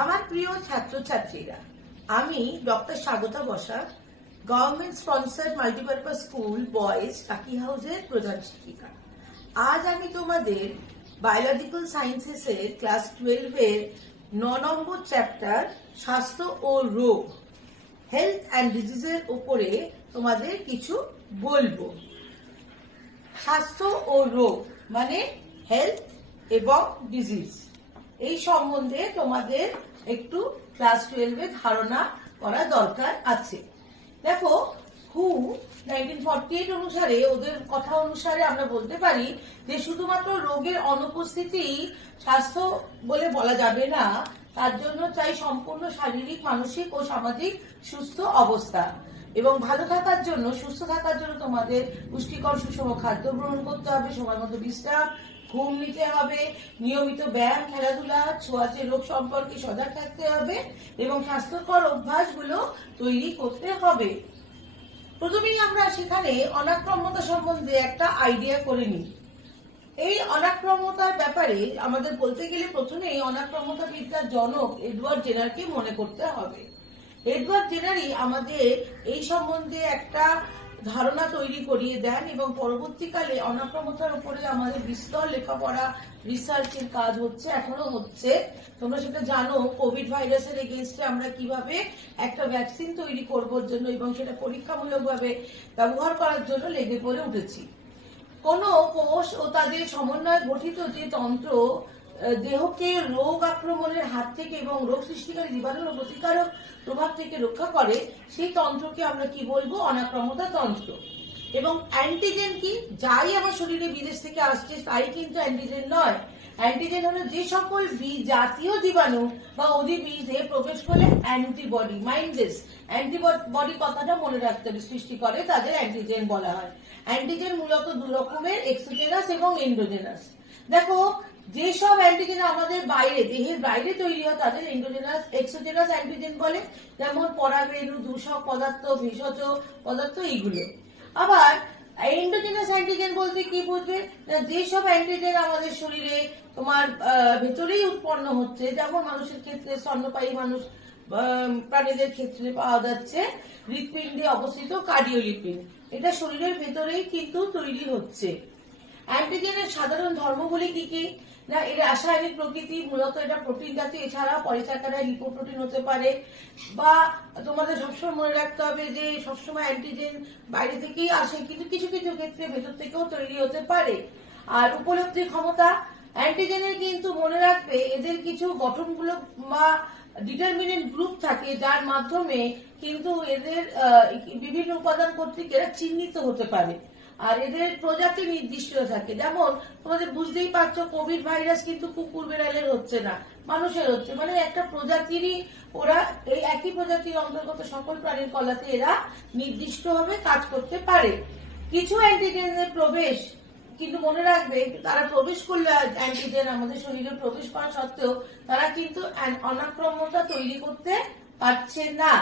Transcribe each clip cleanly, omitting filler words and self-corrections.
আমার প্রিয় ছাত্রছাত্রীরা, আমি doctor Swagata Basak, government sponsored multipurpose school boys টাকি হাউসের প্রধান শিক্ষিকা। আজ আমি তোমাদের বায়োলজিক্যাল সায়েন্সেসের ক্লাস 12 এর 9 নম্বর চ্যাপ্টার স্বাস্থ্য ও রোগ, হেলথ অ্যান্ড ডিজিজের উপরে তোমাদের কিছু বলবো। স্বাস্থ্য ও রোগ মানে হেলথ এবং ডিজিজ, এই সম্বন্ধে তোমাদের একটু ক্লাস 12 এ ধারণা করা দরকার আছে। দেখো, হু 1948 অনুসারে, ওদের কথা অনুসারে আমরা বলতে পারি যে শুধুমাত্র রোগের অনুপস্থিতি স্বাস্থ্য বলে বলা যাবে না, তার জন্য চাই সম্পূর্ণ শারীরিক, মানসিক ও সামাজিক সুস্থ অবস্থা। এবং ভালো থাকার জন্য, সুস্থ থাকার জন্য তোমাদের পুষ্টিকর সুষম খাদ্য গ্রহণ করতে হবে, সময় মতো বিশ্রাম, ঘুম নিতে হবে, নিয়মিত ব্যায়াম, খেলাধুলা, ছোঁয়াচে রোগ সম্পর্কে সজাগ থাকতে হবে এবং স্বাস্থ্যকর অভ্যাসগুলো তৈরি করতে হবে। প্রথমেই আমরা সেখানে অনাক্রম্যতা সম্বন্ধে একটা আইডিয়া করে নিই। এই অনাক্রম্যতার ব্যাপারে আমাদের বলতে গেলে প্রথমেই অনাক্রম্যতা বিদ্যার জনক এডওয়ার্ড জেনারকে মনে করতে হবে। এডওয়ার্ড জেনারই আমাদের এই সম্বন্ধে একটা ধারণা তৈরি করিয়ে দেন এবং পরবর্তীকালে অনাক্রম্যতার উপরে আমাদের বিস্তর লেখাপড়া, রিসার্চের কাজ হচ্ছে, এখনো হচ্ছে। তোমরা সেটা জানো, কোভিড ভাইরাসের এগেইনস্টে আমরা কিভাবে একটা ভ্যাকসিন তৈরি করবার জন্য এবং সেটা পরীক্ষামূলকভাবে ব্যবহার করার জন্য লেগে পড়ে উঠেছি। কোন কোষ ও তাদের সমন্বয়ে গঠিত যে তন্ত্র দেহকে রোগ আক্রমণের হাত থেকে এবং রোগ সৃষ্টিকারী জীবাণুর প্রতিকারক প্রভাব থেকে রক্ষা করে, সেই তন্ত্রকে আমরা কি বলবো? অনাক্রম্যতা তন্ত্র। এবং অ্যান্টিজেন কি? যাই আমার শরীরে বিদেশ থেকে আসছে তাই কিন্তু অ্যান্টিজেন নয়। অ্যান্টিজেন হলো যে সকল জাতীয় জীবাণু বা অধিবীজ দেহে প্রবেশ করলে অ্যান্টিবডি, মাইন্ডলেস অ্যান্টিবডি কথাটা মনে রাখতে হবে, সৃষ্টি করে, তাদের অ্যান্টিজেন বলা হয়। অ্যান্টিজেন মূলত দু রকমের, এক্সোজেনাস এবং এন্ডোজেনাস। দেখো, যেসব অ্যান্টিজেন আমাদের বাইরে, দেহের বাইরে তৈরি হয় তাদের এন্ডোজেনাস, এক্সোজেনাস অ্যান্টিজেন বলে, যেমন পরাগরেণু, দূষক পদার্থ, ভেষজ পদার্থ, এইগুলো। আবার এন্ডোজেনাস অ্যান্টিজেন বলতে কি বুঝবে? যেসব অ্যান্টিজেন আমাদের শরীরে তোমার ভেতরেই উৎপন্ন হচ্ছে, যেমন মানুষের ক্ষেত্রে স্তন্যপায়ী মানুষ, প্রাণীদের ক্ষেত্রে পাওয়া যাচ্ছে হৃৎপিণ্ডে অবস্থিত কার্ডিওলিপিড, এটা শরীরের ভেতরেই কিন্তু তৈরি হচ্ছে। অ্যান্টিজেনের সাধারণ ধর্মগুলি কি কি? না, এর রাসায়নিক প্রকৃতি, মূলত এটা প্রোটিন জাতীয়, এছাড়া পলিস্যাকারাইড, লিপোপ্রোটিন হতে পারে। বা তোমাদের সবসময় মনে রাখতে হবে যে সবসময় অ্যান্টিজেন বাইরে থেকেই আসে, কিন্তু কিছু কিছু ক্ষেত্রে ভেতর থেকেও তৈরি হতে পারে। আর উপলব্ধি ক্ষমতা, অ্যান্টিজেনের কিন্তু মনে রাখবে এদের কিছু গঠনগুলো বা ডিটারমিনেন্ট গ্রুপ থাকে, যার মাধ্যমে কিন্তু এদের বিভিন্ন উপাদান কর্তৃক এরা চিহ্নিত হতে পারে। আর এদের প্রজাতি নির্দিষ্ট থাকে, যেমন তোমাদের বুঝতেই পারছো কোভিড ভাইরাস কিন্তু কুকুর বেড়ালের হচ্ছে না, মানুষের হচ্ছে, মানে একটা প্রজাতিরই ওরা, এই একই প্রজাতির অন্তর্গত সকল প্রাণীর কলাতে এরা নির্দিষ্টভাবে কাজ করতে পারে। কিছু অ্যান্টিজেনের প্রবেশ কিন্তু মনে রাখবে, তারা প্রবেশ করলে অ্যান্টিজেন আমাদের শরীরে প্রবেশ করা সত্ত্বেও তারা কিন্তু অনাক্রম্যতা তৈরি করতে পারছে না,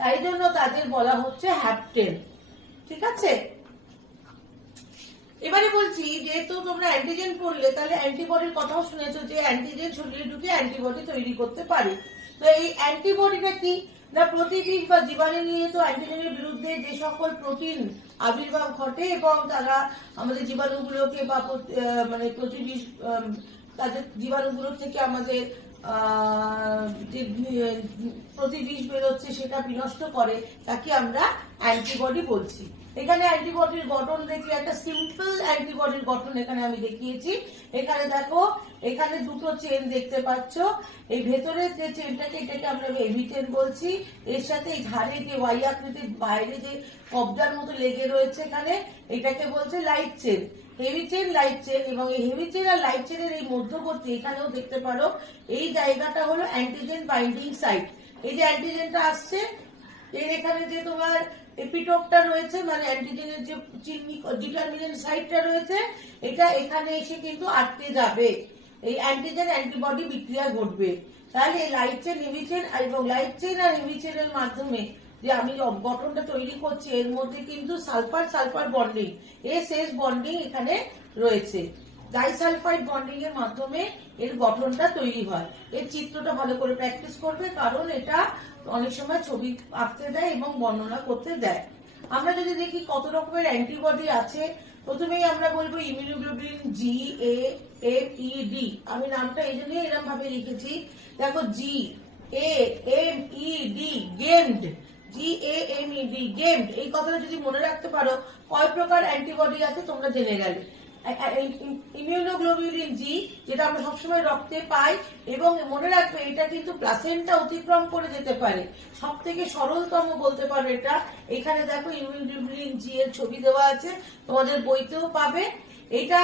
তাই জন্য তাদের বলা হচ্ছে হ্যাপটেন। ঠিক আছে, এবারে বলছি, যেহেতু তোমরা অ্যান্টিজেন পড়লে তাহলে অ্যান্টিবডির কথাও শুনেছো, যে অ্যান্টিজেন শরীরে ঢুকে অ্যান্টিবডি তৈরি করতে পারে। তো এই অ্যান্টিবডিটা কি? না, প্রতিবিষ বা জীবাণু নির্মিত অ্যান্টিজেনের বিরুদ্ধে যে সকল প্রোটিন আবির্ভাব ঘটে এবং তারা আমাদের জীবাণুগুলোকে বা মানে প্রতিবিষ তাদের জীবাণুগুলোর থেকে আমাদের যে প্রতিবিষ বেরোচ্ছে সেটা বিনষ্ট করে, তাকে আমরা অ্যান্টিবডি বলছি। এখানে অ্যান্টিবডির গঠন দেখি, একটা সিম্পল অ্যান্টিবডির গঠন এখানে আমি দেখিয়েছি। এখানে দেখো, এখানে দুটো চেন দেখতে পাচ্ছ, এই ভেতরের যে চেনটাকে, এটাকে আমরা হেভি চেন বলছি। এর সাথে এই ধারে যে ওয়াই আকৃতির বাইরে যে কবজার মতো লেগে রয়েছে এখানে, এটাকে বলছে light chain, heavy chain, light chain. এবং এই হেভি চেন আর লাইট চেনের এই মধ্যবর্তী, এখানেও দেখতে পারো, এই জায়গাটা হলো অ্যান্টিজেন বাইন্ডিং সাইট। এই যে অ্যান্টিজেনটা আসছে, এর এখানে যে তোমার এপিটোপটা রয়েছে, মানে অ্যান্টিজেনের যে ডিটারমিনেন্ট সাইটটা রয়েছে, এটা এখানে এসে কিন্তু আটকে যাবে, এই অ্যান্টিজেন অ্যান্টিবডি বিক্রিয়া ঘটবে। তাহলে লাইট চেন, হেভি চেন, এবং লাইট চেন আর হেভি চেনের মাধ্যমে যে আমি গঠনটা তৈরি করছি, এর মধ্যে কিন্তু sulphur sulphur bonding, S bonding এখানে রয়েছে। ডাইসালফাইড বন্ডিং এর মাধ্যমে এর গঠনটা তৈরি হয়। এর চিত্রটা ভালো করে প্র্যাকটিস করবে, কারণ এটা অনেক সময় ছবি আঁকতে দেয় এবং বর্ণনা করতে দেয়। আমরা যদি দেখি কত রকমের অ্যান্টিবডি আছে, প্রথমেই আমরা বলবো immunoglobulin G A M E D. আমি নামটা এই জন্যই এরকম ভাবে লিখেছি, দেখো G A M E D, gamed, G A M E D, gamed. এই কথাটা যদি মনে রাখতে পারো কয় প্রকার অ্যান্টিবডি আছে তোমরা জেনে গেলে। ইমিউনোগ্লোবুলিন জি, যেটা আমরা সবসময় রক্তে পাই, এবং মনে রাখবে এটা কিন্তু প্লাসেন্টা অতিক্রম করে যেতে পারে। সব থেকে সরলতম বলতে পারো এটা। এখানে দেখো ইমিউনোগ্লোবুলিন জি এর ছবি দেওয়া আছে, তোমাদের বইতেও পাবে। এটা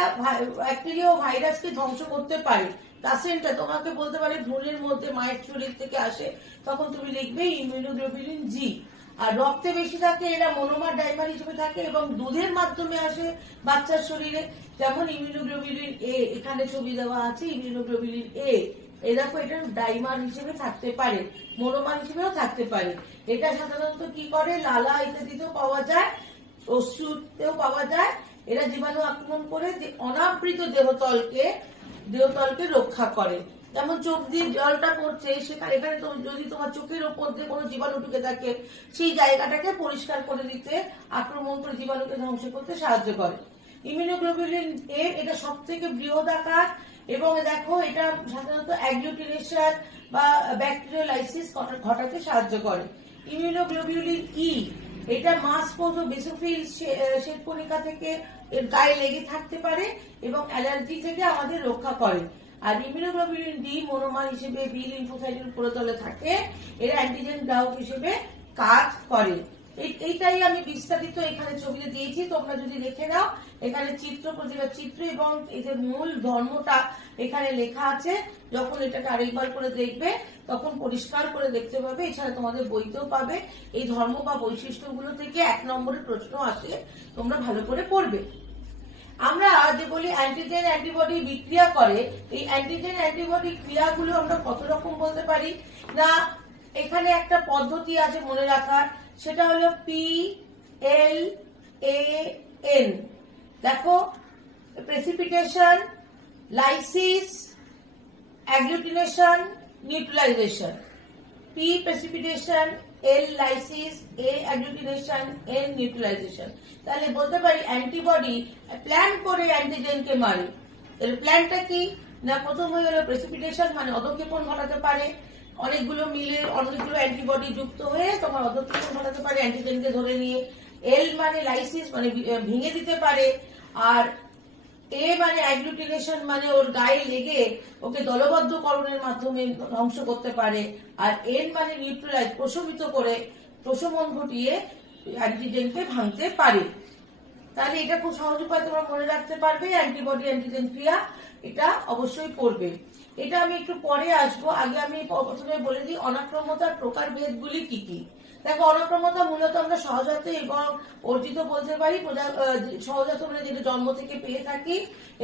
ব্যাকটেরিয়া ও ভাইরাসকে ধ্বংস করতে পারে। প্লাসেন্টা তোমাকে বলতে পারে ভ্রূণের মধ্যে মায়ের শরীর থেকে আসে, তখন তুমি লিখবে ইমিউনোগ্লোবুলিন জি। আর রক্তে বেশি থাকে এরা মনোমার ডাইমার হিসেবে থাকে, এবং দুধের মাধ্যমে আসে বাচ্চার শরীরে, যেমন ইমিউনোগ্লোবুলিন এ, এখানে ছবি দেওয়া আছে ইমিউনোগ্লোবুলিন এ। এই দেখো এটা ডাইমার হিসেবে থাকতে পারে, মনোমার হিসেবেও থাকতে পারে। এটা সাধারণত কি করে, লালা ইত্যাদিতেও পাওয়া যায়, ওষুধতেও পাওয়া যায়। এরা জীবাণু আক্রমণ করে যে অনাবৃত দেহতলকে রক্ষা করে। যেমন চোখ দিয়ে জলটা পড়ছে, সেখানে এখানে যদি তোমার চোখের ওপর দিয়ে কোনো জীবাণু ঢুকে থাকে, সেই জায়গাটাকে পরিষ্কার করে দিতে, আক্রমণ করে জীবাণুকে ধ্বংস করতে সাহায্য করে। ইমিউনোগ্লোবুলিন এ, এটা সব থেকে বৃহৎ আকার, এবং দেখো এটা সাধারণত অ্যাগ্লুটিনেশন বা ব্যাকটেরিয়ালাইসিস ঘটাতে সাহায্য করে। ইমিউনোগ্লোবুলিন ই, এটা মাসপোজ ও বেসোফিল শ্বেতকণিকা থেকে এর গায়ে লেগে থাকতে পারে এবং অ্যালার্জি থেকে আমাদের রক্ষা করে। আর ইমিউনোগ্লোবুলিন ডি মনোমার হিসেবে বি লিম্ফোসাইটের উপরতলে থাকে, এরা অ্যান্টিজেন গ্রাহক হিসেবে কাজ করে। এইটাই আমি বিস্তারিত এখানে ছবিতে দিয়েছি, তোমরা যদি লিখে নাও। এখানে প্রতিটা চিত্র এবং এই যে মূল ধর্মটা এখানে লেখা আছে। যখন এটাকে আরেকবার করে দেখবে তখন পরিষ্কার করে দেখতে পাবে। এছাড়া তোমাদের বইতেও পাবে। এই ধর্ম বা বৈশিষ্ট্যগুলো থেকে 1 নম্বরের প্রশ্ন আসে, তোমরা ভালো করে পড়বে। আমরা যে বলি অ্যান্টিজেন অ্যান্টিবডি বিক্রিয়া করে, এই অ্যান্টিজেন অ্যান্টিবডি ক্রিয়াগুলো আমরা কত রকম বলতে পারি না, এখানে একটা পদ্ধতি আছে মনে রাখার, সেটা হলো PLAN। দেখো, precipitation, lysis, agglutination, neutralisation. P precipitation, L lysis, A agglutination, N neutralisation. তাহলে বলতে পারি অ্যান্টিবডি প্ল্যান করে অ্যান্টিজেনকে মারে। এর প্ল্যানটা কি না, প্রথমে হলো প্রেসিপিটেশন, মানে অধঃক্ষেপণ ঘটাতে পারে। অনেকগুলো মিলে অনেকগুলো অ্যান্টিবডি যুক্ত হয়ে তোমার অধঃক্ষেপণ ঘটাতে পারে অ্যান্টিজেনকে ধরে নিয়ে। এল মানে লাইসিস, মানে ভেঙে দিতে পারে। আর এ মানে অ্যাগ্লুটিনেশন, মানে ওর গায়ে লেগে ওকে দলবদ্ধকরণের মাধ্যমে ধ্বংস করতে পারে। আর এন মানে নিউট্রালাইজ, প্রশমিত করে প্রশমন ঘটিয়ে অ্যান্টিজেনকে ভাঙতে পারে। তাহলে এটা খুব সহজ উপায় তোমরা মনে রাখতে পারবে। অ্যান্টিবডি অ্যান্টিজেন ক্রিয়া এটা অবশ্যই পড়বে। এটা আমি একটু পরে আসবো, আগে আমি প্রথমে বলে দিই অনাক্রম্যতার প্রকারভেদগুলি কি কি। দেখো, অনাক্রম্যতা মূলত আমরা সহজাত এবং অর্জিত বলতে পারি। সহজাত মানে যেটা জন্ম থেকে পেয়ে থাকি,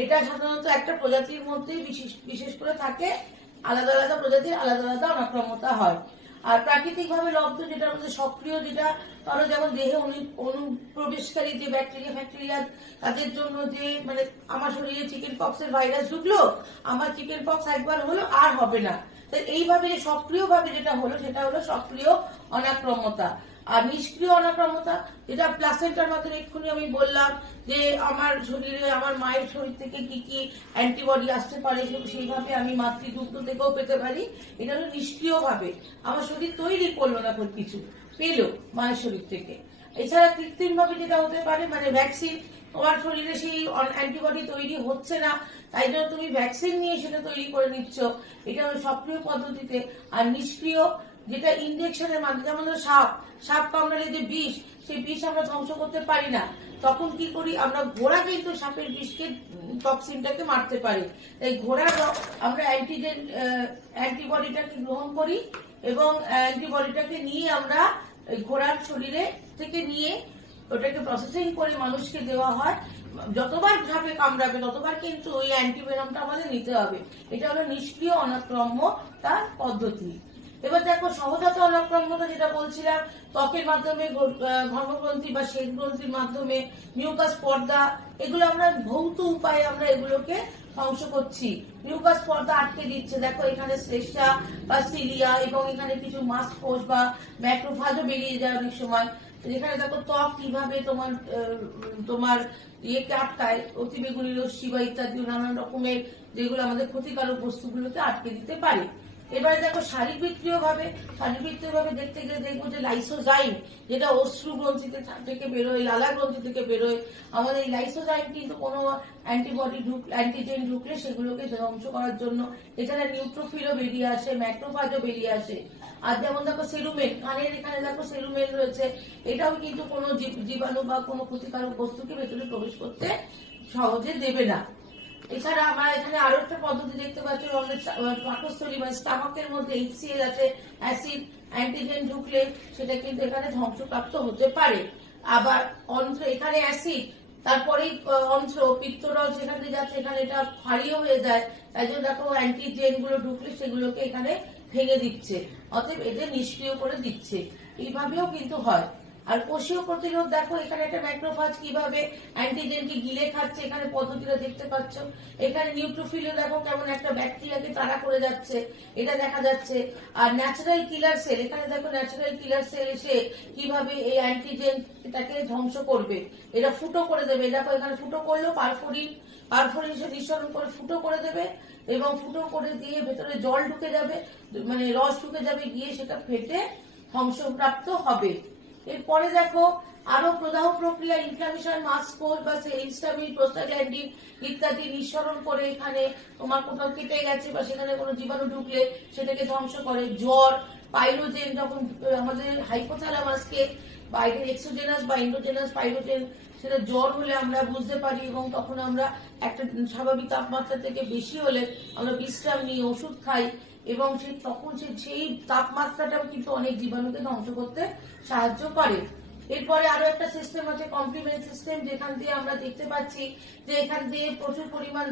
এটা সাধারণত একটা প্রজাতির মধ্যেই বিশেষ করে থাকে। আলাদা আলাদা প্রজাতির আলাদা আলাদা অনাক্রম্যতা হয়। আর প্রাকৃতিক ভাবে লব্ধ, যেটা আমাদের সক্রিয়, যেটা ধরো যেমন দেহে অনুপ্রবেশকারী যে ব্যাকটেরিয়া তাদের জন্য যে, মানে আমার শরীরে চিকেন পক্সের ভাইরাস ঢুকলো, আমার চিকেন পক্স একবার হলো আর হবে না। এইভাবে যে সক্রিয় ভাবে যেটা হলো সেটা হলো সক্রিয় অনাক্রম্যতা। আর নিষ্ক্রিয় অনাক্রম্যতা, যেটা প্লাসেন্টার মাধ্যমে এক্ষুনি আমি বললাম যে আমার শরীরে, আমার মায়ের শরীর থেকে কি কি অ্যান্টিবডি আসতে পারে, সেইভাবে আমি মাতৃদুগ্ধ থেকেও পেতে পারি। এটা হলো নিষ্ক্রিয় ভাবে, আমার শরীর তৈরি করলো না, কিছু পেলো মায়ের শরীর থেকে। এছাড়া কৃত্রিম ভাবে যেটা হতে পারে, মানে ভ্যাকসিন, তোমার শরীরে সেই অ্যান্টিবডি তৈরি হচ্ছে না, তাই জন্য তুমি ভ্যাকসিন নিয়ে সেটা তৈরি করে নিচ্ছ, এটা হলো সক্রিয় পদ্ধতিতে। আর নিষ্ক্রিয়, যেটা ইনজেকশনের মাধ্যমে, যেমন সাপ কামড়ালে যে বিষ, সেই বিষ আমরা ধ্বংস করতে পারি না, তখন কি করি আমরা, ঘোড়া কিন্তু সাপের বিষকে, টক্সিনটাকে মারতে পারে। তাই ঘোড়ার আমরা অ্যান্টিবডিটাকে গ্রহণ করি এবং অ্যান্টিবডিটাকে নিয়ে আমরা ঘোড়ার শরীরে থেকে নিয়ে ওটাকে প্রসেসিং করে মানুষকে দেওয়া হয়। যতবার সাপে কামড়াবে ততবার কিন্তু ওই অ্যান্টিভেনমটা আমাদের নিতে হবে। এটা হলো নিষ্ক্রিয় অনাক্রম্য তার পদ্ধতি। এবার দেখো সহজাত অনাক্রাম্যতা যেটা বলছিলাম, ত্বকের মাধ্যমে, ধর্মগ্রন্থি বা শ্বেত গ্রন্থির মাধ্যমে, মিউকাস পর্দা, এগুলো আমরা ভৌত উপায়ে আমরা এগুলোকে ধ্বংস করছি। মিউকাস পর্দা আটকে দিচ্ছে। দেখো এখানে শ্লেষ্মা বা সিলিয়া এবং এখানে কিছু মাংসকোষ বা ম্যাক্রোফাজও বেরিয়ে যায় অনেক সময়। যেখানে দেখো ত্বক কিভাবে তোমার ইয়েকে আটকায়, অতিবেগুনি রশ্মি বা ইত্যাদি নানান রকমের যেগুলো আমাদের ক্ষতিকারক বস্তুগুলোকে আটকে দিতে পারে। এবারে দেখো শারীরবৃত্তীয় ভাবে দেখতে গেলে দেখবো যে লাইসোজাইম, যেটা অশ্রু গ্রন্থি থেকে বেরোয়, লালা গ্রন্থি থেকে বেরোয়, আমাদের এই লাইসোজাইম কিন্তু কোনো অ্যান্টিজেন ঢুকলে সেগুলোকে ধ্বংস করার জন্য এখানে নিউট্রোফিলও বেরিয়ে আসে, ম্যাক্রোফাজও বেরিয়ে আসে। আর যেমন দেখো সেরুমেন, কানের এখানে দেখো সেরুমেন রয়েছে, এটাও কিন্তু কোনো জীবাণু বা কোনো ক্ষতিকারক বস্তুকে ভেতরে প্রবেশ করতে সহজে দেবে না। এছাড়া আমরা এখানে আরো একটা পদ্ধতি দেখতে পাচ্ছি, পাকস্থলী বা স্টামাকের মধ্যে HCl আছে, অ্যাসিড, অ্যান্টিজেন ঢুকলে সেটা কিন্তু এখানে ধ্বংসপ্রাপ্ত হতে পারে। আবার অন্ত্র, এখানে অ্যাসিড, তারপরেই অন্ত্র, পিত্তরস যেখানে যাচ্ছে এখানে এটা ক্ষারীয় হয়ে যায়, তাই জন্য দেখো অ্যান্টিজেন গুলো ঢুকলে সেগুলোকে এখানে ভেঙে দিচ্ছে, অতএব এদের নিষ্ক্রিয় করে দিচ্ছে। এইভাবেও কিন্তু হয়। আর কোষীয় প্রতিরোধ, দেখো এখানে একটা ম্যাক্রোফাজ কিভাবে অ্যান্টিজেনকে গিলে খাচ্ছে, এখানে পদ্ধতিটা দেখতে পাচ্ছ। এখানে নিউট্রোফিলও দেখো কেমন একটা ব্যাকটেরিয়াকে তাড়া করে যাচ্ছে, এটা দেখা যাচ্ছে। আর ন্যাচারাল কিলার সেল, এখানে দেখো ন্যাচারাল কিলার সেল এসে কিভাবে এই অ্যান্টিজেনটাকে ধ্বংস করবে, এটা ফুটো করে দেবে। দেখো এখানে ফুটো করলো, পারফোরিন সে নিঃসরণ করে ফুটো করে দেবে, এবং ফুটো করে দিয়ে ভেতরে জল ঢুকে যাবে, মানে রস ঢুকে যাবে, গিয়ে সেটা ফেটে ধ্বংসপ্রাপ্ত হবে। এরপরে দেখো আরো প্রদাহ প্রক্রিয়া, ইনফ্লামেশন, মাংসকোষ বা হিস্টামিন, প্রোস্টাগ্ল্যান্ডিন ইত্যাদি নিঃসরণ করে এখানে তোমার কোথাও কেটে গেছে বা সেখানে কোনো জীবাণু ঢুকলে সেটাকে ধ্বংস করে। জ্বর, পাইরোজেন, যখন আমাদের হাইপোথ্যালামাসকে বাইরে এক্সোজেনাস বা এন্ডোজেনাস পাইরোজেন, সেটা জ্বর হলে আমরা বুঝতে পারি, এবং তখন আমরা একটা স্বাভাবিক তাপমাত্রা থেকে বেশি হলে আমরা বিশ্রাম নিই, ওষুধ খাই, এবং তখন সেই তাপমাত্রাটাও কিন্তু অনেক জীবাণুকে ধ্বংস করতে সাহায্য করে। এরপরে আরো একটা সিস্টেম আছে কমপ্লিমেন্ট সিস্টেম, যেখান দিয়ে আমরা দেখতে পাচ্ছি যে এখান দিয়ে প্রচুর পরিমাণ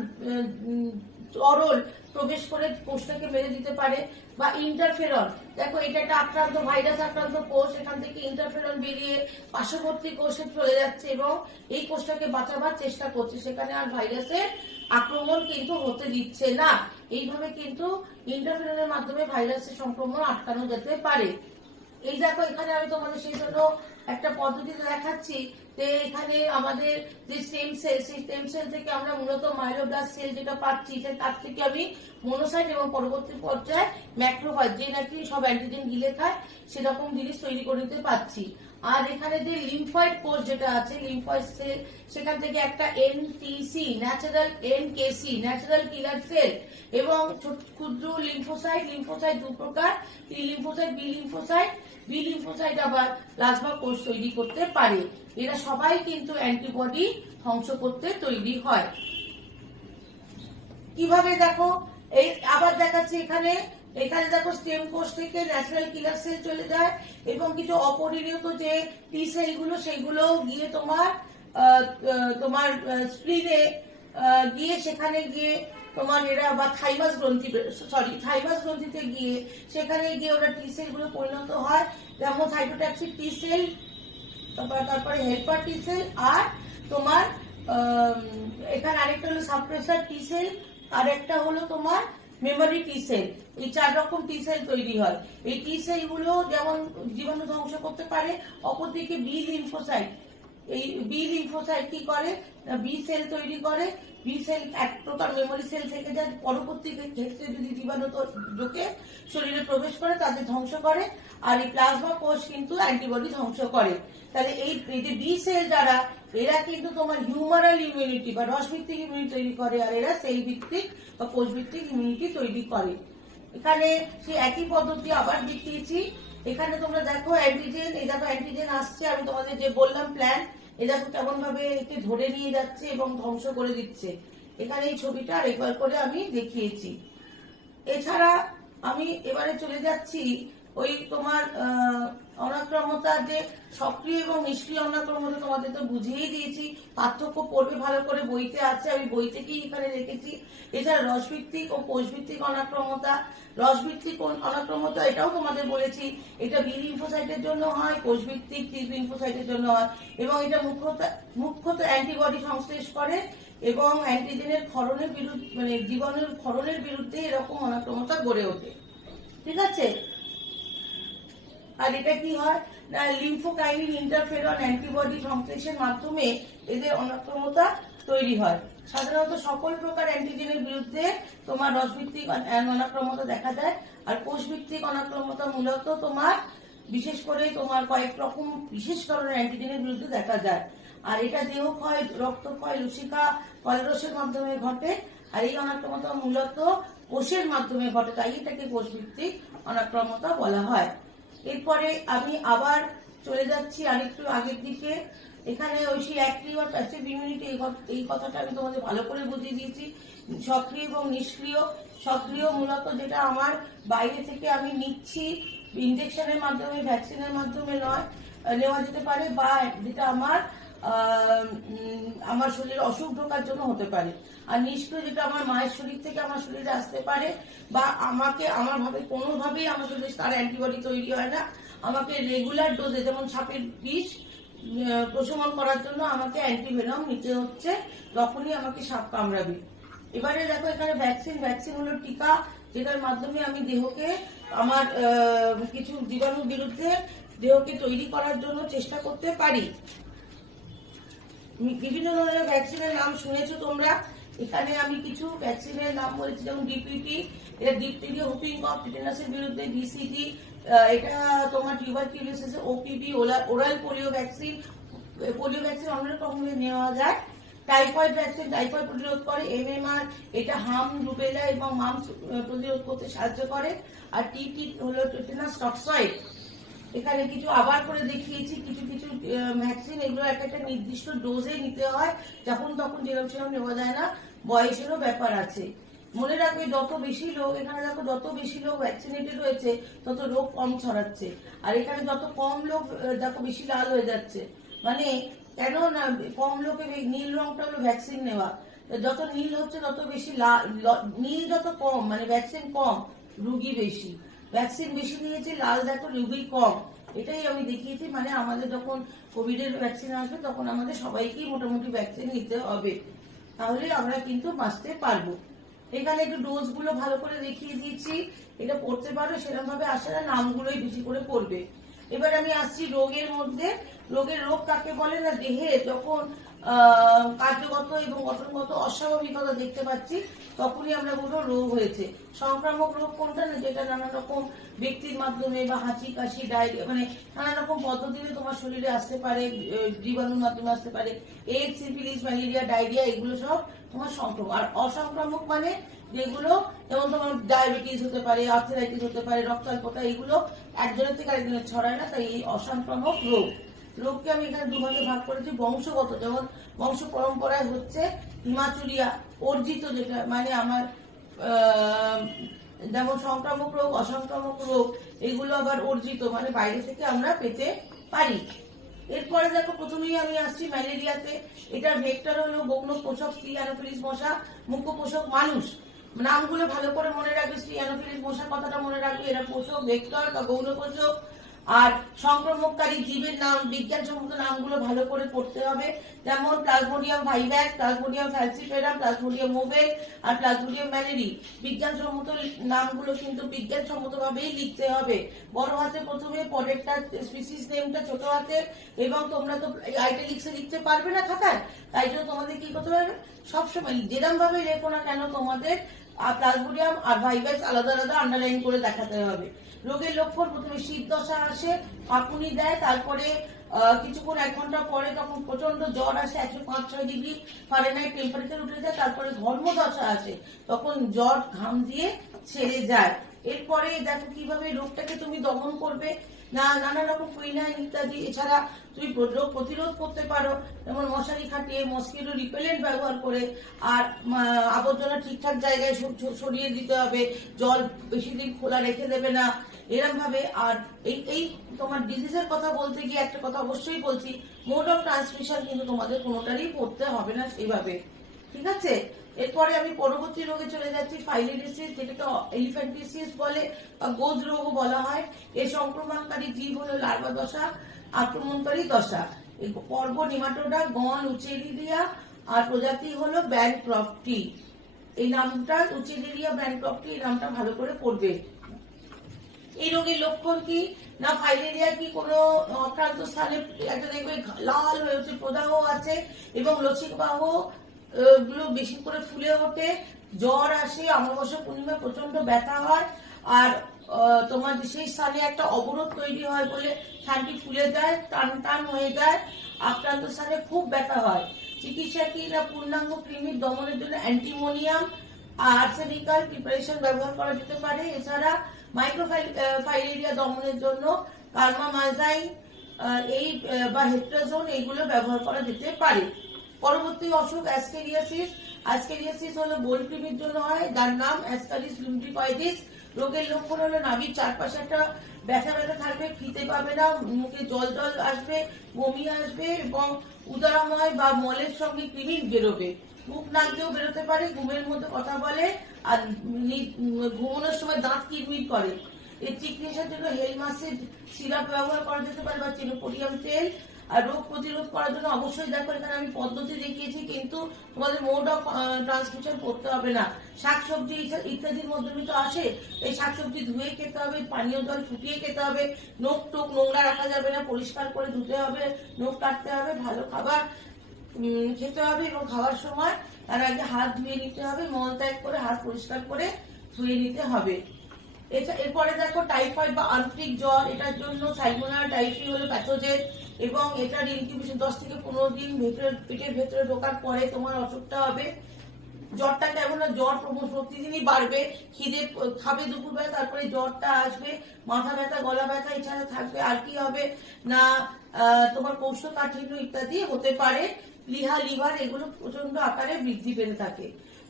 তরল প্রবেশ করে কোষটাকে মেরে দিতে পারে। বা ইন্টারফেরন, দেখো এটা একটা আক্রান্ত ভাইরাস আক্রান্ত কোষ, এখান থেকে ইন্টারফেরন বেরিয়ে পার্শ্ববর্তী কোষে চলে যাচ্ছে এবং এই কোষটাকে বাঁচাবার চেষ্টা করছে, সেখানে আর ভাইরাসের আক্রমণ কিন্তু হতে দিচ্ছে না। এইভাবে কিন্তু ইন্টারফেরনের মাধ্যমে ভাইরাসের সংক্রমণ আটকানো যেতে পারে। এই দেখো এখানে আমি তোমাদের সেই জন্য একটা পদ্ধতিতে দেখাচ্ছি যে এখানে আমাদের যে স্টেম সেল, সেই স্টেম সেল থেকে আমরা মূলত মাইলোব্লাস্ট সেল যেটা পাচ্ছি, তার থেকে আমি মনোসাইট এবং পরবর্তী পর্যায়ে ম্যাক্রোফাজ, যে নাকি সব অ্যান্টিজেন গিলে খায়, সেরকম জিনিস তৈরি করে নিতে পারছি। আর এখানে যে লিম্ফয়েড কোষ যেটা আছে, লিম্ফয়েড সেল, সেখান থেকে একটা এনটিসি, ন্যাচারাল কিলার সেল, এবং ক্ষুদ্র লিম্ফোসাইট দু প্রকার, টি লিম্ফোসাইট, বি লিম্ফোসাইট আবার প্লাজমা কোষ তৈরি করতে পারে। এরা সবাই কিন্তু অ্যান্টিবডি ধ্বংস করতে তৈরি হয়। কিভাবে দেখো, এই আবার দেখাচ্ছি এখানে দেখো স্টেম কোষ থেকে ন্যাচারাল কিলার সেল চলে যায়, এবং কিছু অপরিণত যে টি সেল গুলো, সেগুলো গিয়ে তোমার স্প্লিনে গিয়ে, সেখানে গিয়ে তোমার এরা বা থাইমাস গ্রন্থিতে গিয়ে সেখানে গিয়ে ওরা টি সেল গুলো পরিণত হয়, যেমন সাইটোটক্সিক টি সেল, তারপরে হেল্পার টি সেল, আর তোমার এখানে আরেকটা হলো সাপ্রেসার টি সেল, আর একটা হলো তোমার মেমোরি টি সেল। এই 4 রকম টি সেল তৈরি হয়। এই টি সেল গুলো যেমন জীবাণু ধ্বংস করতে পারে, অপরদিকে বি লিম্ফোসাইট কি করে, বি সেল তৈরি করে। বি সেল এক প্রকার মেমোরি সেল থেকে যায়, পরবর্তী ক্ষেত্রে যদি জীবাণু ঢোকে শরীরে প্রবেশ করে তাদের ধ্বংস করে। আর এই প্লাজমা কোষ কিন্তু অ্যান্টিবডি ধ্বংস করে। তাহলে এই যে বি সেল যারা, এরা কিন্তু তোমার হিউমারাল ইমিউনিটি বা রসভিত্তিক ইমিউনিটি তৈরি করে, আর এরা সেল ভিত্তিক বা কোষ ভিত্তিক ইমিউনিটি তৈরি করে। এখানে সেই একই পদ্ধতি আবার দেখিয়েছি। এখানে তোমরা দেখো অ্যান্টিজেন, এই দেখো অ্যান্টিজেন আসছে, আমি তোমাদের যে বললাম প্ল্যান, এই দেখো কেমন ভাবে একে ধরে নিয়ে যাচ্ছে এবং ধ্বংস করে দিচ্ছে। এখানে এই ছবিটা আরেকবার করে আমি দেখিয়েছি। এছাড়া আমি এবারে চলে যাচ্ছি ওই তোমার অনাক্রম্যতা যে সক্রিয় এবং নিষ্ক্রিয় অনাক্রম্যতা তোমাদের তো বুঝিয়েই দিয়েছি, পার্থক্য পড়বে ভালো করে, বইতে আছে, আমি বই থেকেই এখানে রেখেছি। এছাড়া রসভিত্তিক ও কোষভিত্তিক অনাক্রম্যতা, রসভিত্তিক অনাক্রম্যতা এটাও তোমাদের বলেছি, এটা বি লিম্ফোসাইটের জন্য হয়, কোষভিত্তিক টি লিম্ফোসাইটের জন্য হয়, এবং এটা মুখ্যত অ্যান্টিবডি সংশ্লেষ করে এবং অ্যান্টিজেনের ক্ষরণের বিরুদ্ধে, মানে জীবাণুর ক্ষরণের বিরুদ্ধে এরকম অনাক্রম্যতা গড়ে ওঠে। ঠিক আছে? আর এটা কি হয় না, লিম্ফোকাইনিন ইন্টারফেরন অ্যান্টিবডি সংশ্লেষের মাধ্যমে এদের অনাক্রম্যতা তৈরি হয়। সাধারণত সকল প্রকার অ্যান্টিজেনের বিরুদ্ধে তোমার রসভিত্তিক অনাক্রম্যতা দেখা যায়। আর কোষভিত্তিক অনাক্রম্যতা মূলত তোমার বিশেষ করে তোমার কয়েক রকম বিশেষ ধরনের অ্যান্টিজেনের বিরুদ্ধে দেখা যায়। আর এটা দেহক্ষয়, রক্তক্ষয়, লসিকা, কলরসের মাধ্যমে ঘটে। আর এই অনাক্রম্যতা মূলত কোষের মাধ্যমে ঘটে, তাই এটাকে কোষভিত্তিক অনাক্রম্যতা বলা হয়। এরপরে আমি আবার চলে যাচ্ছি আরেকটু আগের দিকে। এখানে ওই সেই অ্যাক্টিভ আর প্যাসিভ ইমিউনিটি, এই কথাটা আমি তোমাদের ভালো করে বুঝিয়ে দিয়েছি। সক্রিয় এবং নিষ্ক্রিয়। সক্রিয় মূলত যেটা আমার বাইরে থেকে আমি নিচ্ছি, ইনজেকশনের মাধ্যমে, ভ্যাকসিনের মাধ্যমে নয়, নেওয়া যেতে পারে, বা যেটা আমার শরীরে অসুখ ঢোকার জন্য হতে পারে। আর নিষ্ক্রিয় যেটা আমার মায়ের শরীর থেকে আমার শরীরে আসতে পারে, বা আমাকে আমার ভাবে কোনোভাবেই আমার শরীরে তার অ্যান্টিবডি তৈরি হয় না, আমাকে রেগুলার ডোজে, যেমন সাপের বিষ প্রশমন করার জন্য আমাকে অ্যান্টিভেনম নিতে হচ্ছে, তখনই আমাকে সাপ কামড়াবে। এবারে দেখো এখানে ভ্যাকসিন হলো টিকা, যেটার মাধ্যমে আমি দেহকে আমার কিছু জীবাণুর বিরুদ্ধে দেহকে তৈরি করার জন্য চেষ্টা করতে পারি। বিভিন্ন ধরনের ভ্যাকসিনের নাম শুনেছো তোমরা। এখানে আমি কিছু ভ্যাকসিনের নাম বলেছি, যেমন ডিপিটি, এটা ডিপথেরিয়া, হুপিং কফ, টিটেনাসের বিরুদ্ধে, বিসিজি, এটা তোমার tuberculosis, OPV, oral polio vaccine অন্য রকম নেওয়া যায়। টাইফয়েড ভ্যাকসিন টাইফয়েড প্রতিরোধ করে। এমএমআর, এটা হাম, রুবেলা এবং মাম্পস প্রতিরোধ করতে সাহায্য করে। আর টিটি হলো টিটেনাস টক্সয়েড। এখানে কিছু আবার করে দেখিয়েছি কিছু কিছু ভ্যাকসিন, এগুলো একটা নির্দিষ্ট ডোজে নিতে হয়, যখন তখন যেরকম নেওয়া যায় না, বয়সেরও ব্যাপার আছে। মনে রাখবে যত বেশি লোক, এখানে দেখো যত বেশি লোক ভ্যাকসিনেটেড হয়েছে তত রোগ কম ছড়াচ্ছে। আর এখানে যত কম লোক দেখো বেশি লাল হয়ে যাচ্ছে, মানে কেন না, কম লোকে নীল রংটা হলো ভ্যাকসিন নেওয়া, যত নীল হচ্ছে তত বেশি নীল যত কম, মানে ভ্যাকসিন কম, রুগী বেশি। ভ্যাকসিন বেশি নিয়েছে, লাল দেখো, রুগী কম। এটাই আমি দেখিয়েছি, মানে আমাদের যখন কোভিড এর ভ্যাকসিন আসবে তখন আমাদের সবাইকেই মোটামুটি ভ্যাকসিন নিতে হবে, তাহলে আমরা কিন্তু বাঁচতে পারবো। এখানে একটু ডোজ গুলো ভালো করে দেখিয়ে দিয়েছি, এটা পড়তে পারো, সেরকম ভাবে আসে না, নামগুলোই বেশি করে পড়বে। এবার আমি আসছি রোগের মধ্যে। রোগ কাকে বলে না, দেহে যখন কার্যগত এবং গঠনগত অস্বাভাবিকতা দেখতে পাচ্ছি তখনই আমরা বলবো রোগ হয়েছে। সংক্রামক রোগ কোনটা না, যেটা নানা রকম ব্যক্তির মাধ্যমে বা হাঁচি, কাশি, ডায়রিয়া, মানে নানা রকম পদ্ধতিতে তোমার শরীরে আসতে পারে, জীবাণুর মাধ্যমে আসতে পারে। এইডস, সিফিলিস, ম্যালেরিয়া, ডায়রিয়া, এগুলো সব তোমার সংক্রমক। আর অসংক্রামক মানে যেগুলো, যেমন তোমার ডায়াবেটিস হতে পারে, আর্থ্রাইটিস হতে পারে, রক্তাল্পতা, এগুলো একজনের থেকে আরেকজনের ছড়ায় না, তাই এই অসংক্রামক রোগ। রোগকে আমি এখানে দুভাগে ভাগ করেছি। বংশগত, যেমন বংশ পরম্পরায় হচ্ছে হিমাচুরিয়া, অর্জিত যেটা, মানে আমার যেমন সংক্রামক রোগ, অসংক্রামক রোগ, এগুলো আবার অর্জিত, মানে বাইরে থেকে আমরা পেতে পারি। এরপরে দেখো প্রথমেই আমি আসছি ম্যালেরিয়াতে। এটার ভেক্টর হলো গৌণ পোষক স্ত্রী অ্যানোফিলিস মশা, মুখ্য পোষক মানুষ। নামগুলো ভালো করে মনে রাখবে, স্ত্রী অ্যানোফিলিস মশার কথাটা মনে রাখবে, এরা পোষক, ভেক্টর বা গৌণ পোষক। আর সংক্রমণকারী জীবের নাম, বিজ্ঞানসম্মত নামগুলো ভালো করে পড়তে হবে, যেমন প্লাজমোডিয়াম ভাইভ্যাক্স, প্লাজমোডিয়াম ফ্যালসিফেরাম, প্লাজমোডিয়াম মোভেল আর প্লাজমোডিয়াম ম্যালেরি। বিজ্ঞানসম্মত নামগুলো কিন্তু বিজ্ঞানসম্মত ভাবেই লিখতে হবে। বড় হাতে প্রথমে, পরেরটা স্পিসিস নেমটা ছোট হাতে, এবং তোমরা তো আইটালিক্সে লিখতে পারবে না খাতায়, তাই জন্য তোমাদের কি করতে পারবে, সবসময় যেরকম ভাবে লেখো না কেন তোমাদের প্লাজমোডিয়াম আর ভাইভ্যাক্স আলাদা আলাদা আন্ডারলাইন করে দেখাতে হবে। রোগের লক্ষণ, প্রথমে শীত দশা আসে, কাঁপুনি দেয়, তারপরে কিছুক্ষণ 1 ঘন্টা পরে তখন প্রচন্ড জ্বর আসে, 105-6 ডিগ্রি ফারেনহাইট টেম্পারেচার উঠে যায়, তারপরে ঘর্ম দশা আসে, তখন জ্বর ঘাম দিয়ে ছেড়ে যায়। এরপরে দেখো কিভাবে রোগটাকে তুমি দমন করবে। না নানা রকম কুইনাইন ইত্যাদি। এছাড়া তুমি রোগ প্রতিরোধ করতে পারো, যেমন মশারি খাটিয়ে, মসকিটো রিপেলেন্ট ব্যবহার করে, আর আবর্জনা ঠিকঠাক জায়গায় সরিয়ে দিতে হবে, জল বেশি দিন খোলা রেখে দেবে না এরকম ভাবে। আর এই তোমার ডিজিজের কথা বলতে গিয়ে একটা কথা অবশ্যই বলছি, মোড অফ ট্রান্সমিশন কিন্তু তোমাদের কোনোটারই পড়তে হবে না সেইভাবে, ঠিক আছে। এরপরে আমি পরবর্তী রোগে চলে যাচ্ছি, ফাইলিডিসিস, যেটাকে এলিফ্যান্টিসিস বলে বা গোজ রোগও বলা হয়। এর সংক্রমণকারী জীব হলো লার্ভা দশা, আক্রমণকারী দশা। এই পর্ব নিমাটোডা, গণ, উচেরিডিয়া, আর প্রজাতি হলো ব্যানক্রফটি। এই নামটা উচেরিডিয়া ব্যানক্রফটি, এই নামটা ভালো করে পড়বে। এই রোগের লক্ষণ কি না, ফাইলেরিয়া কি কোনো আক্রান্ত স্থানে একটা দেখবে লাল হয়ে উঠছে, প্রদাহ আছে এবং লসিকাবাহ গুলো বেশি করে ফুলে ওঠে, জ্বর আসে, অমাবস্যা পূর্ণিমা প্রচন্ড ব্যথা হয়, আর তোমার সেই স্থানে একটা অবরোধ তৈরি হয় বলে স্থানটি ফুলে যায়, টান টান হয়ে যায়, আক্রান্ত স্থানে খুব ব্যথা হয়। চিকিৎসা কি না, পূর্ণাঙ্গ কৃমির দমনের জন্য অ্যান্টিমোনিয়াম আর্সেনিকাল প্রিপারেশন ব্যবহার করা যেতে পারে। এছাড়া মাইক্রোফাইলেরিয়া দমনের জন্য কার্মামাইজাইন এই বা হেপ্টাজোন এইগুলো ব্যবহার করা যেতে পারে। পরবর্তী অসুখ অ্যাসকেরিয়াসিস। অ্যাসকেরিয়াসিস হলো বোল কৃমির জন্য হয়, যার নাম অ্যাসকারিস লুম্ব্রিকয়েডিস। রোগের লক্ষণ হলো নাভির চারপাশে একটা ব্যথা ব্যথা থাকবে, খিদে পাবে না, মুখে জল জল আসবে, বমি আসবে এবং উদরাময় বা মলের সঙ্গে কৃমি বেরোবে। মুখ নাক দিয়েও বেরোতে পারে, ঘুমের মধ্যে কথা বলে, আর ঘুমানোর সময় দাঁত কিরমির করে। এর চিকিৎসার জন্য হেলমাসিড সিরাপ ব্যবহার করা যেতে পারে বা চিনোপোডিয়াম তেল। আর রোগ প্রতিরোধ করার জন্য অবশ্যই দেখো এখানে আমি পদ্ধতি দেখিয়েছি, কিন্তু তোমাদের মোড অফ ট্রান্সমিশন করতে হবে না। শাকসবজি ইত্যাদির মধ্যে তো আসে, এই শাকসবজি ধুয়ে খেতে হবে, পানীয় জল ফুটিয়ে খেতে হবে, নখ টোক নোংরা রাখা যাবে না, পরিষ্কার করে ধুতে হবে, নখ কাটতে হবে, ভালো খাবার খেতে হবে এবং খাওয়ার সময় তার আগে হাত ধুয়ে নিতে হবে, মল ত্যাগ করে হাত পরিষ্কার করে ধুয়ে নিতে হবে। এরপরে দেখো টাইফয়েড বা আন্তরিক জ্বর, এটার জন্য সাইমোনা টাইফি হলো প্যাথোজেন এবং এটার ইনকিউবেশন 10 থেকে 15 দিন পেটের ভেতরে ঢোকার পরে তোমার অসুখটা হবে। জ্বরটা কেমন না, জ্বর প্রতিদিনই বাড়বে, খিদে খাবে দুপুরবেলা, তারপরে জ্বরটা আসবে, মাথা ব্যথা, গলা ব্যথা, এছাড়া থাকবে। আর কি হবে না, তোমার কোষ্ঠকাঠিন্য ইত্যাদি হতে পারে। লিভার এগুলো প্রচন্ড আকারে বৃদ্ধি পেতে থাকে।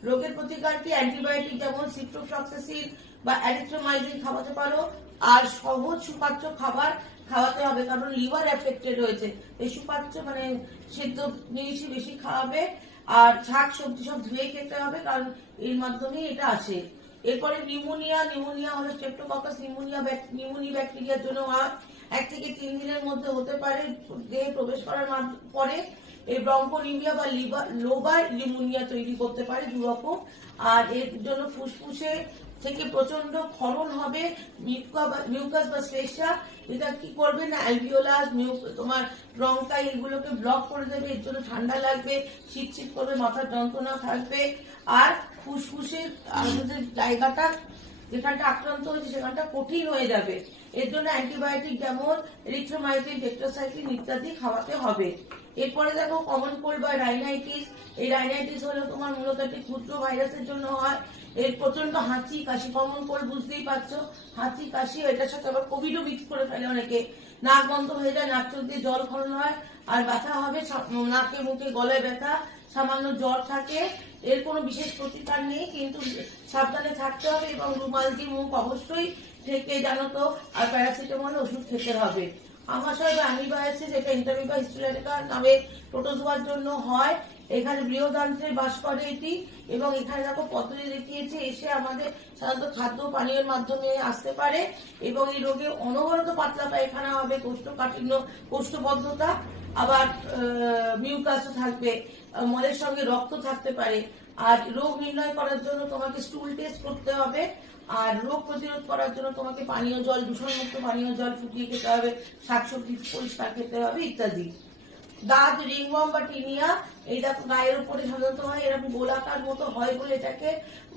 রোগের প্রতিকার কি, অ্যান্টিবায়োটিক যেমন সিপ্রোফ্লক্সাসিন বা অ্যারিথ্রোমাইসিন খাওয়াতে পারো, আর সহজ সুপাচ্য খাবার খাওয়াতে হবে, কারণ লিভার এফেক্টেড হয়েছে। এই সুপাচ্য মানে সেদ্ধ জিনিসই বেশি খাওয়াবে, আর শাক সবজি সব ধুয়ে খেতে হবে, কারণ এর মাধ্যমে এটা আসে। এরপরে নিউমোনিয়া হলো স্ট্রেপ্টোককাস নিউমোনি ব্যাকটেরিয়ার জন্য হয়। 1 থেকে 3 দিনের মধ্যে হতে পারে দেহে প্রবেশ করার পরে। এই ব্রঙ্কোনিমিয়া বা লোবার নিউমোনিয়া তৈরি করতে পারে, দুরকম। আর এর জন্য ফুসফুসে থেকে প্রচন্ড ক্ষরণ হবে, মিউকাস বা শ্লেষ্মা, এটা কি করবে না, অ্যালভিওলাস তোমার ব্রঙ্কাই এগুলোকে ব্লক করে দেবে, এর জন্য ঠান্ডা লাগবে, শীত করবে, মাথার যন্ত্রণা থাকবে, আর ফুসফুসের আমাদের জায়গাটা যেখানটা আক্রান্ত হয়েছে সেখানটা কঠিন হয়ে যাবে। এর জন্য অ্যান্টিবায়োটিক যেমন এরিথ্রোমাইসিন, টেট্রাসাইক্লিন ইত্যাদি খাওয়াতে হবে। এরপরে দেখো কমন কোল্ড বা রাইনাইটিস। এই রাইনাইটিস হলো তোমার মূলত একটি ক্ষুদ্র ভাইরাসের জন্য হয়। এর প্রচন্ড হাঁচি কাশি, কমন কোল্ড বুঝতেই পারছো, হাঁচি কাশি, এটার সাথে আবার কোভিডও মিক্স করে ফেলে অনেকে। নাক বন্ধ হয়ে যায়, নাক চোখ দিয়ে জল খরণ হয়, আর ব্যথা হবে, নাকে মুখে গলায় ব্যথা, সামান্য জ্বর থাকে। এর কোনো বিশেষ প্রতিকার নেই, কিন্তু সাবধানে থাকতে হবে এবং রুমাল দিয়ে মুখ অবশ্যই ঢেকে জানো তো, আর প্যারাসিটামল ওষুধ খেতে হবে। আমাশয় বা অ্যামিবায়াসিস, এটা ইন্টারমিবা হিস্টোরিকা নামে প্রোটোজোয়ার জন্য হয়। এখানে বৃহদান্ত্রে বাস করে এটি, এবং এখানে দেখো পদ্ধতি দেখিয়েছে, এসে আমাদের সাধারণত খাদ্য পানীয়ের মাধ্যমে আসতে পারে, এবং এই রোগে অনবরত পাতলা পায়খানা হবে, কোষ্ঠকাঠিন্য, কোষ্ঠবদ্ধতা, আবার মিউকাসও থাকবে, মলের সঙ্গে রক্ত থাকতে পারে। আর রোগ নির্ণয় করার জন্য তোমাকে স্টুল টেস্ট করতে হবে, আর রোগ প্রতিরোধ করার জন্য তোমাকে পানীয় জল, দূষণমুক্ত পানীয় জল ফুটিয়ে খেতে হবে, শাকসবজি পরিষ্কার খেতে হবে ইত্যাদি। দাঁত, রিংওয়ার্ম বা টিনিয়া, এই দেখো গায়ের উপরে সাধারণত হয়, এরকম গোলাকার মতো হয় বলে এটাকে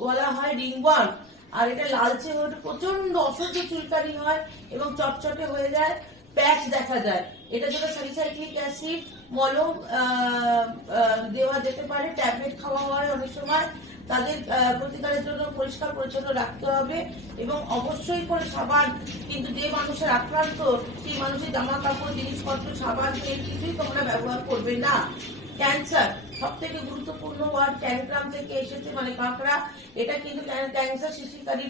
বলা হয় রিংওয়ার্ম। আর এটা লালচে হয়ে প্রচন্ড অসহ্য চুলকানি হয় এবং চটচটে হয়ে যায়, প্যাচ দেখা যায়। এটার জন্য স্যালিসাইক্লিক অ্যাসিড মলম দেওয়া যেতে পারে, ট্যাবলেট খাওয়া হয় অনেক সময়। তাদের প্রতিকারের জন্য পরিষ্কার পরিচ্ছন্ন রাখতে হবে এবং অবশ্যই করে সাবান, কিন্তু যে মানুষের আক্রান্ত সেই মানুষের জামা কাপড় জিনিসপত্র সাবান তেল কিছুই তোমরা ব্যবহার করবে না। ক্যান্সার সব থেকে গুরুত্বপূর্ণ ওয়ার্ড ক্যানগ্রাম থেকে এসেছে, মানে কাঁকড়া। এটা কিন্তু ক্যান্সার সৃষ্টিকারী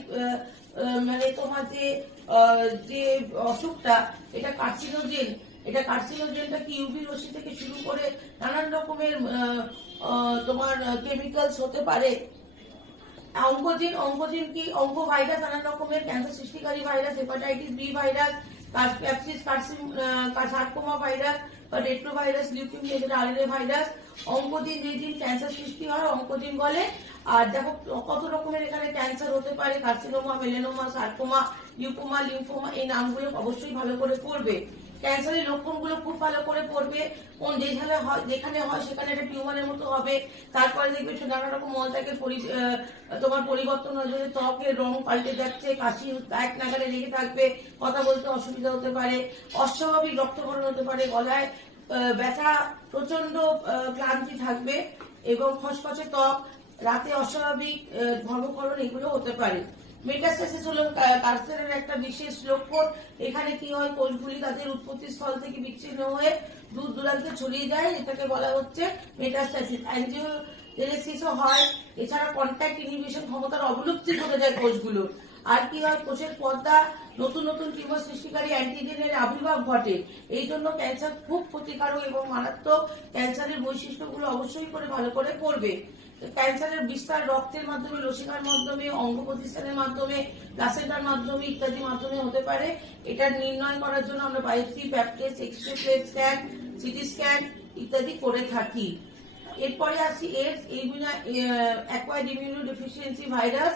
মানে তোমার যে অসুখটা, এটা কার্সিনোজেন। এটা কার্সিনোজেনটা কি ইউভি রশ্মি থেকে শুরু করে নানান রকমের তোমার কেমিক্যালস হতে পারে। অঙ্কোজিন কি অঙ্ক ভাইরাস, নানান রকমের ক্যান্সার সৃষ্টিকারী virus, hepatitis B virus, sarcoma virus বা রেট্রোভাইরাস, লিউকেমিয়া যেটা আরএনএ ভাইরাস। অঙ্কোজিন যেদিন ক্যান্সার সৃষ্টি হয় অঙ্কোজিন বলে। আর দেখো কত রকমের এখানে ক্যান্সার হতে পারে, কার্সিনোমা, মেলেনোমা, সার্কোমা, লিউকোমা, লিম্ফোমা। এই নামগুলো অবশ্যই ভালো করে পড়বে। ক্যান্সারের লক্ষণগুলো খুব ভালো করে পড়বে। কোন যেখানে হয় সেখানে একটা টিউমারের মতো হবে। তারপরে দেখবে নানা রকম মলত্যাগের তোমার পরিবর্তন হয়ে যাবে, ত্বকের রং পাল্টে যাচ্ছে, কাশি এক নাগারে লেগে থাকবে, কথা বলতে অসুবিধা হতে পারে, অস্বাভাবিক রক্তক্ষরণ হতে পারে, গলায় ব্যথা, প্রচন্ড ক্লান্তি থাকবে এবং খসখসে ত্বক, রাতে অস্বাভাবিক ধর্মকরণ, এগুলো হতে পারে। মেটাস্টাসিস হলো ক্যান্সারের একটা বিশেষ লক্ষণ। এখানে কি হয়, কোষগুলি তাদের উৎপত্তি স্থল থেকে বিচ্ছিন্ন হয়ে দূর দূরান্তে ছড়িয়ে যায়, এটাকে বলা হচ্ছে মেটাস্টাসিস। অ্যাঞ্জিওজেনেসিসও হয়। এছাড়া কন্ট্যাক্ট ইনহিবিশন ক্ষমতার অবলুপ্তি ঘটে যায় কোষগুলোর। আর কি হয়, কোষের পর্দা নতুন নতুন টিউমার সৃষ্টিকারী অ্যান্টিজেনের আবির্ভাব ঘটে। এই জন্য ক্যান্সার খুব ক্ষতিকারক এবং মারাত্মক। ক্যান্সারের বৈশিষ্ট্যগুলো অবশ্যই করে ভালো করে পড়বে। ক্যান্সারের বিস্তার রক্তের মাধ্যমে, লসিকার মাধ্যমে, অঙ্গ প্রতিস্থানের মাধ্যমে, প্লাসেন্টার মাধ্যমে ইত্যাদি মাধ্যমে হতে পারে। এটা নির্ণয় করার জন্য আমরা biopsy, pap test, X-ray, PET scan, CT scan ইত্যাদি করে থাকি। এরপরে আসি AIDS, acquired immunodeficiency virus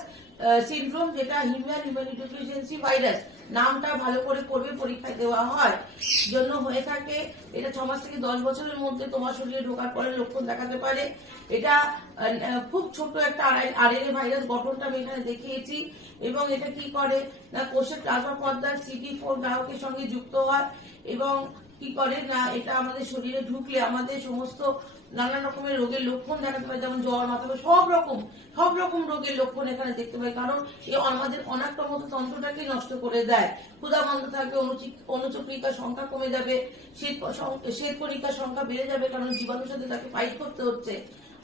syndrome, যেটা হিউম্যান ইমিউনোডেফিসিয়েন্সি ভাইরাস। নামটা ভালো করে পড়বে, পরীক্ষায় দেওয়া হয় জন্য হয়ে থাকে। এটা 6 মাস থেকে 10 বছরের মধ্যে তোমার শরীরে ঢোকার পরে লক্ষণ দেখাতে পারে। এটা খুব ছোট একটা আরএনএ ভাইরাস, গঠনটা আমি এখানে দেখিয়েছি। এবং এটা কি করে না, কোষের প্লাজমা পর্দার CD4 গ্রাহকের সঙ্গে যুক্ত হয় এবং কি করে না, এটা আমাদের শরীরে ঢুকলে আমাদের সমস্ত নানা রকমের রোগের লক্ষণ দেখাতে পারে, যেমন জ্বর, মাথা ব্যথা, সব রকম রোগের লক্ষণ এখানে দেখতে পাই। কারণ আমাদের অনাক্রমত তন্ত্রটাকে নষ্ট করে দেয়। ক্ষুধা বন্ধ থাকবে, অনুচক্রিকার সংখ্যা কমে যাবে, শ্বেতকণিকার সংখ্যা বেড়ে যাবে, কারণ জীবাণুর সাথে তাকে ফাইট করতে হচ্ছে।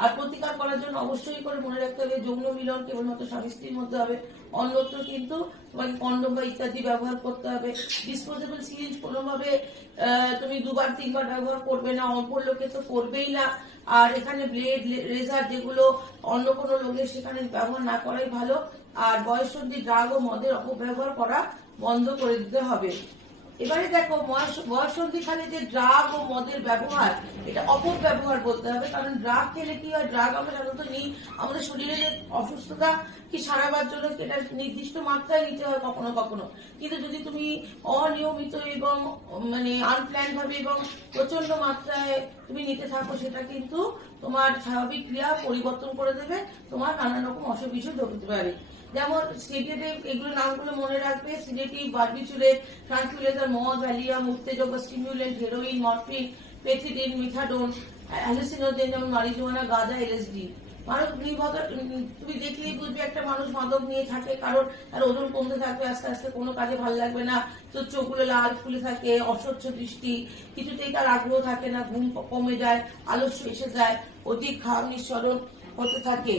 আর প্রতিকার করার জন্য অবশ্যই করে মনে রাখতে হবে, যৌন মিলন কেবলমাত্র স্বামী স্ত্রীর মধ্যে হবে, অন্যত্র কিন্তু তোমাকে কন্ডোম বা ইত্যাদি ব্যবহার করতে হবে। ডিসপোজেবল সিরিঞ্জ কোনোভাবে তুমি 2বার 3বার ব্যবহার করবে না, অল্প লোকে তো করবেই না। আর এখানে ব্লেড, রেজার যেগুলো অন্য কোনো লোকের সেখানে ব্যবহার না করাই ভালো। আর বয়ঃসন্ধি ড্রাগ ও মদের অপব্যবহার করা বন্ধ করে দিতে হবে। এবারে দেখো, বয়ঃসন্ধিকালে যে ড্রাগ ও মদের ব্যবহার, এটা অপব্যবহার বলতে হবে। কারণ ড্রাগ খেলে কি হয়, ড্রাগ আমরা সাধারণত নিই আমাদের শরীরের অসুস্থতা কি সারাবার জন্য, এটা নির্দিষ্ট মাত্রায় নিতে হয় কখনো কখনো। কিন্তু যদি তুমি অনিয়মিত এবং মানে আনপ্ল্যান ভাবে এবং প্রচন্ড মাত্রায় তুমি নিতে থাকো, সেটা কিন্তু তোমার স্বাভাবিক ক্রিয়া পরিবর্তন করে দেবে, তোমার নানান রকম অসুখ বিসুখ হতে পারে। যেমন সেডেটিভ, এগুলো নামগুলো মনে রাখবে। সেডেটিভ, বার্বিচুরেট, ট্রাঙ্কুইলাইজার, মদ, ভ্যালিয়াম, উত্তেজক বা stimulant, heroin, morphine, pethidine, methadone, hallucinogen যেমন মারিজুয়ানা, গাঁজা, এলএসডি। মাদক নির্ভর, তুমি দেখলেই বুঝবে একটা মানুষ মাদক নিয়ে থাকে, কারণ তার ওজন কমতে থাকবে, আস্তে আস্তে কোনো কাজে ভালো লাগবে না, চোখগুলো লাল ফুলে থাকে, অস্বচ্ছ দৃষ্টি, কিছুতেই তার আগ্রহ থাকে না, ঘুম কমে যায়, আলস্য এসে যায়, অধিক ঘাম নিঃসরণ হতে থাকে।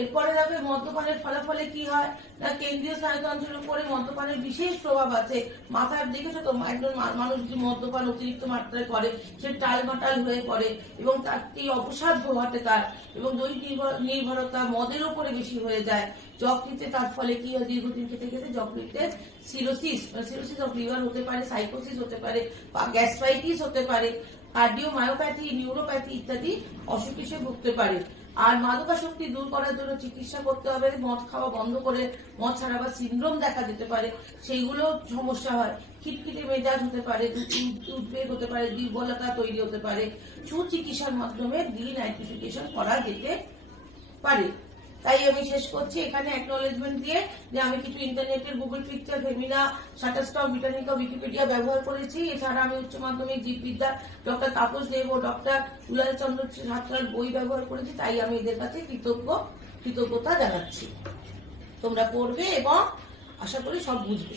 এরপরে দেখবে মদ্যপানের ফলাফলে কি হয় না, কেন্দ্রীয় স্নায়ুতন্ত্রের উপরে মদ্যপানের বিশেষ প্রভাব আছে। মাথার দেখেছো তো, একজন মানুষ যদি মদ্যপান অতিরিক্ত মাত্রায় করে, সে টালমাটাল হয়ে পড়ে এবং তার এই অবসাদ ঘটে তার, এবং দৈহিক নির্ভরতা মদের উপরে বেশি হয়ে যায়। যকৃতে তার ফলে কি হয়, দীর্ঘদিন খেতে খেতে যকৃতের সিরোসিস অফ লিভার হতে পারে, সাইকোসিস হতে পারে, বা গ্যাস্ট্রাইটিস হতে পারে, কার্ডিওমায়োপ্যাথি, নিউরোপ্যাথি ইত্যাদি অসুখ বিসুখে ভুগতে পারে। আর মাদকাসক্তি দূর করার জন্য চিকিৎসা করতে হবে। মদ খাওয়া বন্ধ করে মদ ছাড়াবার সিনড্রোম দেখা যেতে পারে, সেইগুলো সমস্যা হয়। খিটখিটে মেজাজ হতে পারে, উদ্বেগ হতে পারে, দুর্বলতা তৈরি হতে পারে। সুচিকিৎসার মাধ্যমে ডিনাইট্রিফিকেশন করা যেতে পারে। তাই আমি শেষ করছি এখানে অ্যাকনোলেজমেন্ট দিয়ে, যে আমি কিছু ইন্টারনেটের Google picture, Femina, Shutterstock, Britannica, Wikipedia ব্যবহার করেছি। এছাড়া আমি উচ্চ মাধ্যমিক জীববিদ্যা ডক্টর তাপস দেব ও ডক্টর দুলাল চন্দ্র সাঁতরার বই ব্যবহার করেছি। তাই আমি এদের কাছে কৃতজ্ঞ কৃতজ্ঞতা জানাচ্ছি। তোমরা পড়বে এবং আশা করি সব বুঝবে।